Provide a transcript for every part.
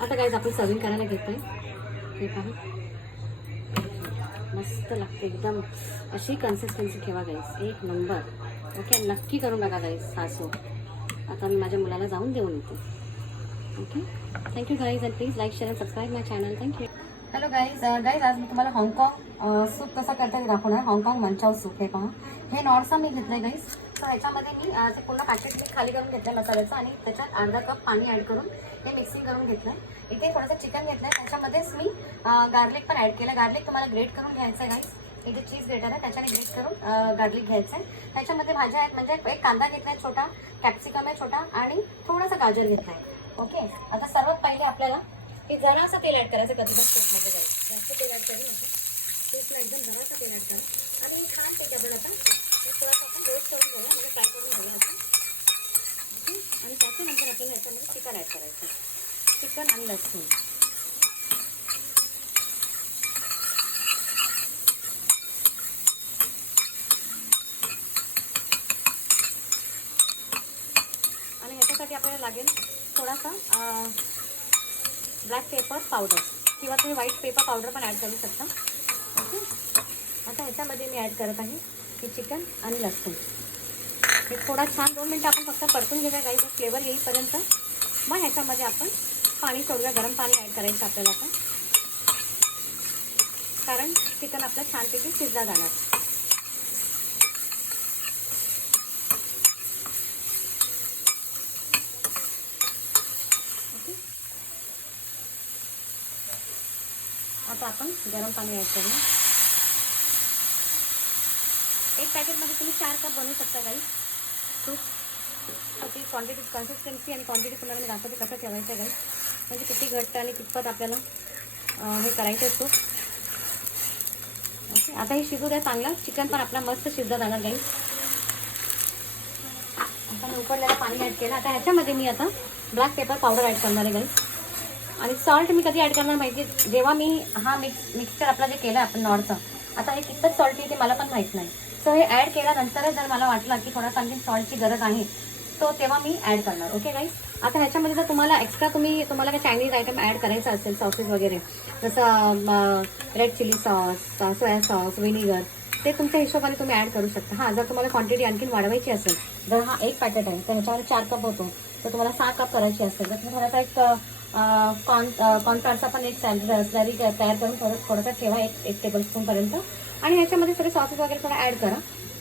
आता गाईज आपण सर्विंग करायला घेतोय. हे पहा मस्त लागते एकदम. अशी कन्सिस्टन्सी ठेवा गाईज, एक नंबर. ओके, नक्की करून बघा गाईज हा सूप. आता मी माझ्या मुलाला जाऊन देऊन येते. Okay, thank you guys and please like share and subscribe my channel. Thank you. Hello guys. आज मी तुम्हाला हाँगकाँग सूप कसा करता दाखवणार. हाँगकाँग मंचाव सूप. हे पहा, हे नॉर्सा मी घेतलं गाईज. तर ह्याच्यामध्ये मी ते पूर्ण पॅकेट मी खाली करून घेतलं मसाल्याचं आणि त्याच्यात अर्धा कप पाणी ॲड करून हे मिक्सिंग करून घेतलं. इथे थोडंसं चिकन घेतलं, त्याच्यामध्येच मी गार्लिक पण ॲड केलं. गार्लिक तुम्हाला ग्रेट करून घ्यायचं आहे गाईज. इथे चीज ग्रेटर आहे, त्याच्याने ग्रेट करून गार्लिक घ्यायचं आहे. त्याच्यामध्ये भाज्या आहेत, म्हणजे एक कांदा घेतला आहे छोटा, कॅप्सिकम आहे छोटा आणि थोडासा गाजर घेतला आहे. ओके, आता सर्वात पहिले आपल्याला हे जरासं तेल ॲड करायचं कधी पण सूपमध्ये जाईल. जास्त तेल ॲड करू नका. सूपला एकदम जरासं तेल ॲड करा आणि छान ते डबल आता थोडंसं आपण रोस्ट करून घेऊया, म्हणजे फ्राय करून घेऊया असं. आणि त्याच्यानंतर आपण ह्याच्यामध्ये चिकन ॲड करायचं. चिकन आणि लसूण. आणि ह्याच्यासाठी आपल्याला लागेल थोडासा ब्लॅक पेपर पावडर किंवा तुम्ही व्हाईट पेपर पावडर पण ॲड करू शकता. ओके, आता ह्याच्यामध्ये मी ॲड करत आहे हे चिकन आणि लसूण. हे थोडा छान 2 मिनटं आपण फक्त परतून घेऊया गाईस, फ्लेवर येईपर्यंत. मग ह्याच्यामध्ये आपण पाणी सोडूया. गरम पाणी ॲड करायचं आपल्याला आता, कारण चिकन आपलं छानपैकी शिजला जाणार. ओके, आता आपण गरम पाणी ॲड करूया. एक पॅकेटमध्ये तुम्ही 4 कप बनवू शकता गाईस सूप. त्याची क्वांटिटी, कन्सिस्टन्सी आणि क्वांटिटी तुम्हाला मी दाखवते कसं ठेवायचं आहे गाईस, म्हणजे किती घट्ट आणि कितपत आपल्याला हे करायचं आहे सूप. ओके, आता हे शिजू द्या चांगलं. चिकन पण आपला मस्त शिजला जाणार गाईस. आता मी उकडलेलं पाणी ॲड केलं. आता ह्याच्यामध्ये मी आता ब्लॅक पेपर पावडर ॲड करणार आहे गाईस. आणि सॉल्ट मी कधी ॲड करणार माहिती आहे, जेव्हा मी हा मिक्सचर आपला जे केलं आपण नॉर्थ, आता हे कितपत सॉल्टी आहे ते मला पण माहीत नाही. सो हे ॲड केल्यानंतरच जर मला वाटलं की थोडासा आणखी सॉल्टची गरज आहे तो तेव्हा मी ॲड करणार. ओके गाईस, आता ह्याच्यामध्ये जर तुम्हाला एक्स्ट्रा तुम्हाला काही चायनीज आयटम ॲड करायचं असेल, सॉसेस वगैरे, जसं red chilli sauce, soya sauce, vinegar, ते तुमच्या हिशोबाने तुम्ही ॲड करू शकता. हां, जर तुम्हाला क्वांटिटी आणखी वाढवायची असेल, जर हा 1 पॅकेट आहे तर ह्याच्यामध्ये 4 कप होतो, तर तुम्हाला 6 कप करायची असेल तर तुम्ही थोडासा एक कॉर्नफ्लॉरचा पण एक स्लरी तयार करून थोडंसं ठेवा, 1 टेबलस्पूनपर्यंत. आणि ह्याच्यामध्ये थोडे सॉसेस वगैरे थोडं ॲड करा,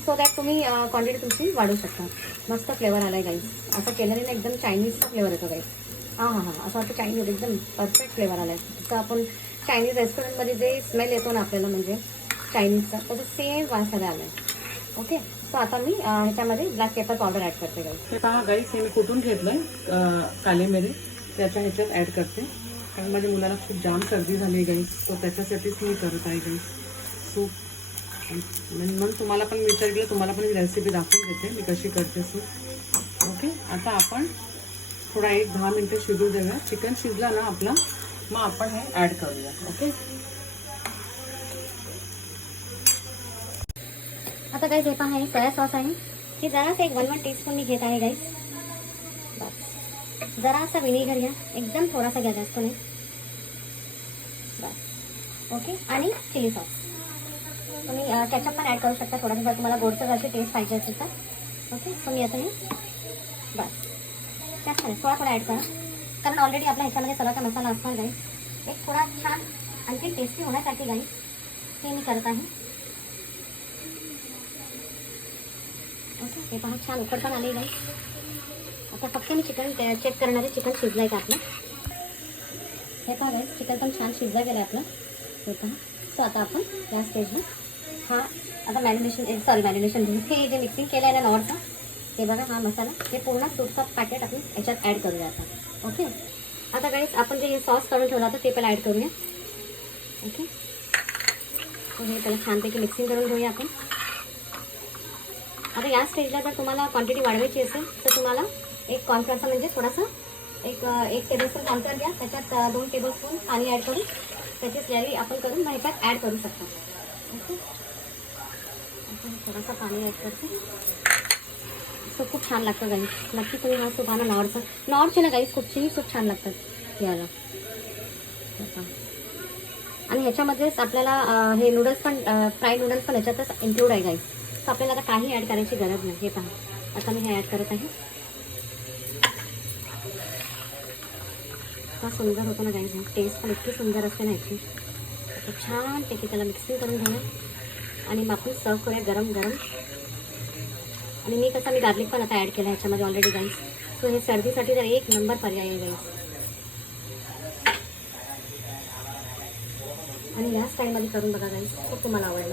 सो दॅट तुम्ही क्वांटिटी तुमची वाढू शकता. मस्त फ्लेवर आला आहे गाईस. असं केल्याने ना एकदम चायनीजचा फ्लेवर येतो गाईस. हां, असं वाटतं चायनीज एकदम परफेक्ट फ्लेवर आला आहे. तर आपण चायनीज रेस्टॉरंटमध्ये जे स्मेल येतो ना आपल्याला, म्हणजे चायनीजचा, तसं सेम वासाला आला आहे. ओके, सो आता मी ह्याच्यामध्ये ब्लॅक पेपर पावडर ॲड करते गाईस. हे पहा गाईस, हे मी कुठून घेतलंय काले मिरी, त्याच्या ह्याच्यात ॲड करते, कारण माझ्या मुलाला खूप जाम सर्दी झाली आहे गाईस, सो त्याच्यासाठीच मी करत आहे गाईस सूप. म्हणून तुम्हाला पण विचार केला, तुम्हाला पण मी रेसिपी दाखवून देते मी कशी करते सूप. ओके, आता आपण थोडा 1-10 मिनटं शिजू देऊया. चिकन शिजला ना आपला, मग आपण हे ॲड करूया. ओके, आता गाईस हे पहा, हे सोया सॉस आहे. हे जरासं एक 1 टीस्पून मी घेत आहे गाईस. बस, जरासा विनेगर घ्या, एकदम थोडासा घ्या, जास्त नाही. बस, ओके. आणि चिली सॉस तुम्ही केचप पण ॲड करू शकता थोडासा, जर तुम्हाला गोडसर अशी टेस्ट पाहिजे असेल तर. ओके, सो मी आता हे बस जास्त नाही, थोडा ॲड करा, कारण ऑलरेडी आपल्या ह्याच्यामध्ये सगळा मसाला असणार गाईस. एक थोडा छान आणखी टेस्टी होण्यासाठी गाईस हे मी करत आहे. ओके, हे पहा छान उकड पण आली गाईस. आता फक्त मी चिकन चेक करणार आहे, चिकन शिजलं आहे का आपलं. हे पहा गाईस, चिकन पण छान शिजलं गेलं आहे आपलं. हे पहा, सो आता आपण या स्टेजला हा आता मॅरिनेशन हे जे मिक्सिंग केलं आहे ना नॉर्थ, हे बघा हा मसाला, हे पूर्ण सूपचा पॅकेट आपण याच्यात ॲड करूया आता. ओके, आता गाईस आपण जे सॉस करून ठेवलं होतं ते पण ॲड करूया. ओके, हे त्याला छानपैकी मिक्सिंग करून घेऊया आपण. आता या स्टेजला जर तुम्हाला क्वांटिटी वाढवायची असेल तर तुम्हाला एक कॉर्नफ्लॉरचा, म्हणजे थोडासा एक टेबलस्पून कॉर्नफ्लॉर घ्या, त्याच्यात 2 टेबलस्पून पाणी ॲड करून त्याची स्लरी आपण करून ह्याच्यात ॲड करू शकता. ओके, आपण थोडासा पाणी ॲड करते. सूप खूप छान लागतं गाईस, नक्की तुम्ही हा सूप आणा. नॉर्थचे ना गाईस, कुठचेही सूप छान लागतात याला. हे पहा. आणि ह्याच्यामध्येच आपल्याला हे नूडल्स पण फ्राय नूडल्स पण ह्याच्यातच इन्क्लूड आहे गाईस. तर आपल्याला आता काही ॲड करायची गरज नाही. हे पहा आता मी हे ॲड करत आहे. इतका सुंदर होतो ना गाईस, टेस्ट पण इतकी सुंदर असते ना ह्याची. आता छानपैकी त्याला मिक्सिंग करून घेऊया आणि मग आपण सर्व करूया गरम गरम. आणि मी गार्लिक पण आता ॲड केला ह्याच्यामध्ये ऑलरेडी गाईस. सो हे सर्दीसाठी तर एक नंबर पर्याय आहे गाईस. आणि या स्टाईलमध्ये करून बघा गाईस, खूप तुम्हाला आवडेल.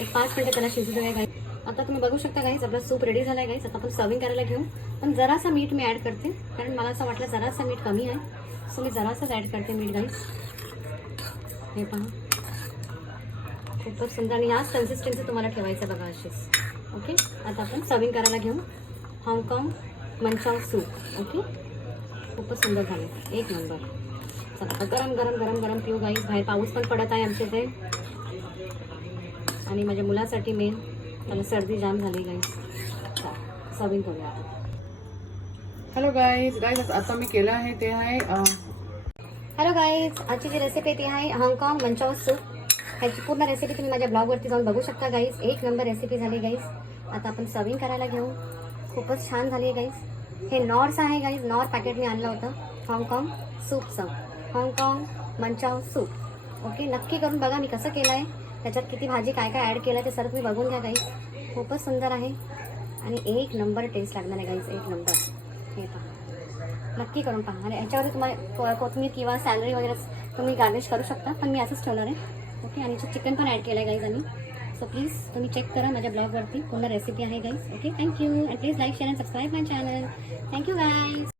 एक 5 मिनिटं त्याला शिजू देऊया गाईस. आता तुम्ही बघू शकता गाईस आपला सूप रेडी झाला आहे गाईस. आता आपण सर्विंग करायला घेऊ. पण जरासा मीठ मी ॲड करते कारण मला असं वाटलं जरासा मीठ कमी आहे. सो मी जरासंच ॲड करते मीठ गाईस. हे पहा खूपच सुंदर. आणि ह्याच कन्सिस्टन्सी तुम्हाला ठेवायचं बघा अशीच. ओके आता आपण सर्विंग करायला घेऊ हाँगकाँग मंचाव सूप. ओके खूपच सुंदर झालं, एक नंबर. चला आता गरम गरम गरम गरम पिऊ गाईस. बाहेर पाऊस पण पडत आहे आमच्या इथे. आणि माझ्या मुलासाठी मेन, त्याला सर्दी जाम झाली गाईस. सर्विंग करूया आता. हॅलो गाईज आता मी केलं आहे ते आहे हॅलो गाईज, आजची जी रेसिपी ती आहे हाँगकाँग मंचाव सूप. ह्याची पूर्ण रेसिपी तुम्ही माझ्या ब्लॉगवरती जाऊन बघू शकता गाईज. एक नंबर रेसिपी झाली गाईज. आता आपण सर्विंग करायला घेऊ. खूपच छान झाली आहे गाईज. हे नॉर्स आहे गाईज, नॉर पॅकेट मी आणलं होतं हाँगकाँग सूपचं, हाँगकाँग मंचाव सूप. ओके नक्की करून बघा मी कसं केलं आहे, त्याच्यात किती भाजी काय काय ॲड केलं ते सर्व तुम्ही बघून घ्या गाईज. खूपच सुंदर आहे आणि एक नंबर टेस्ट लागणार आहे गाईज, एक नंबर. हे पहा नक्की करून पहा. आणि याच्यावर तुम्हाला कोथिंबीर किंवा सॅलरी वगैरे तुम्ही गार्निश करू शकता, पण मी असंच ठेवणार आहे. ओके आणि चिकन पण ॲड केलं आहे गाईज आम्ही. सो प्लीज तुम्ही चेक करा माझ्या ब्लॉगवरती पूर्ण रेसिपी आहे guys. Okay thank you. And please like share and subscribe my channel. Thank you guys.